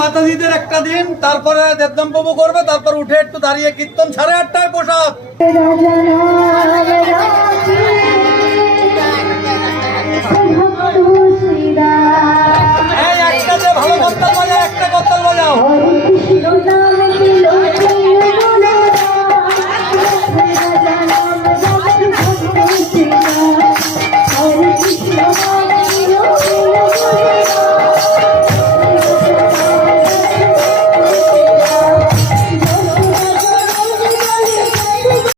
মাতাজিদের একটা দিন, তারপরে দেবদাম প্রভু করবে, তারপর উঠে একটু দাঁড়িয়ে কীর্তন 8:30টায় প্রসাদ।